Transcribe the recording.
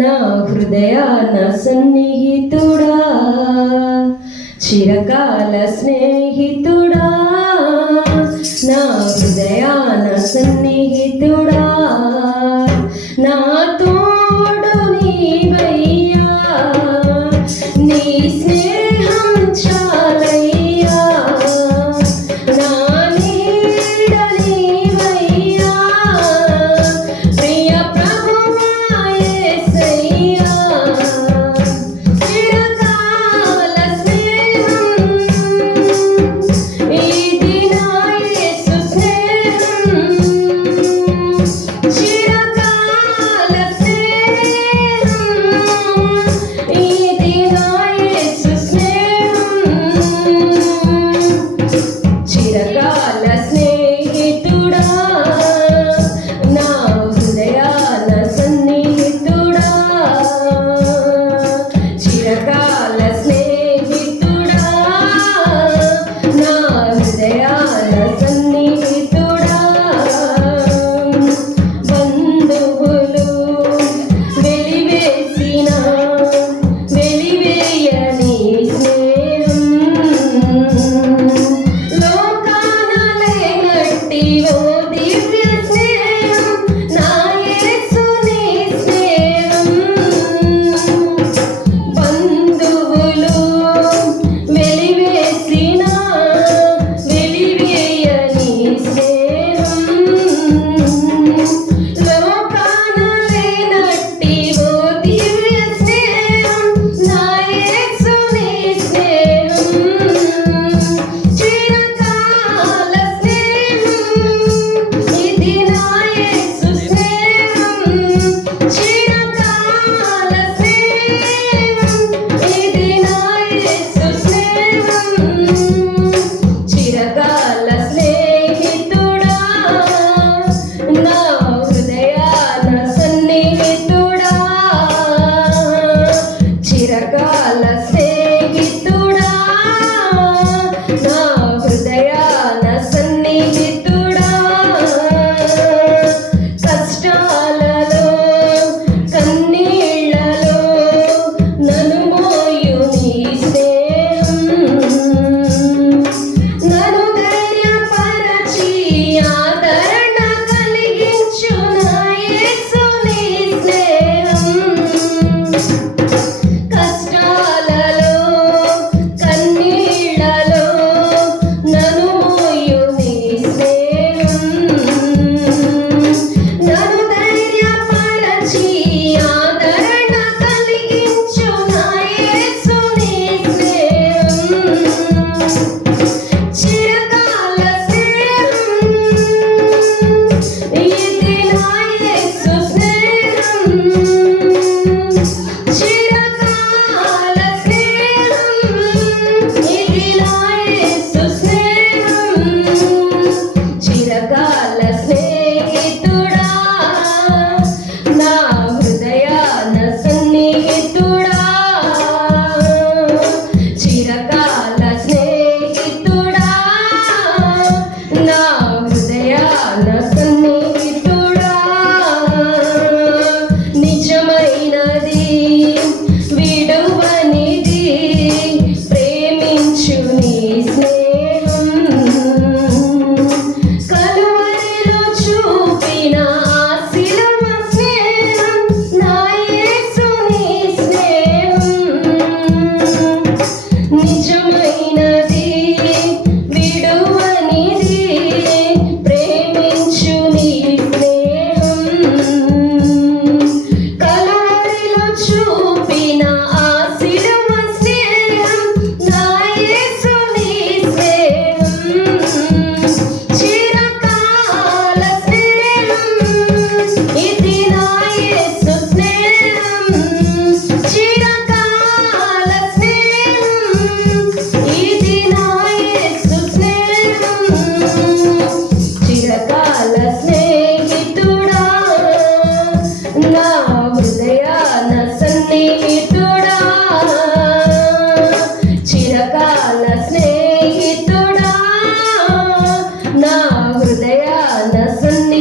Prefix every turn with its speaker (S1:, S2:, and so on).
S1: నా హృదయ నా సన్నిహితుడా చిరకాల స్నేహితుడా. ಕನ್ನೇ హృదయా సన్నీ తోడా చిరకాల స్నేహితుడా? నా హృదయా సన్నీ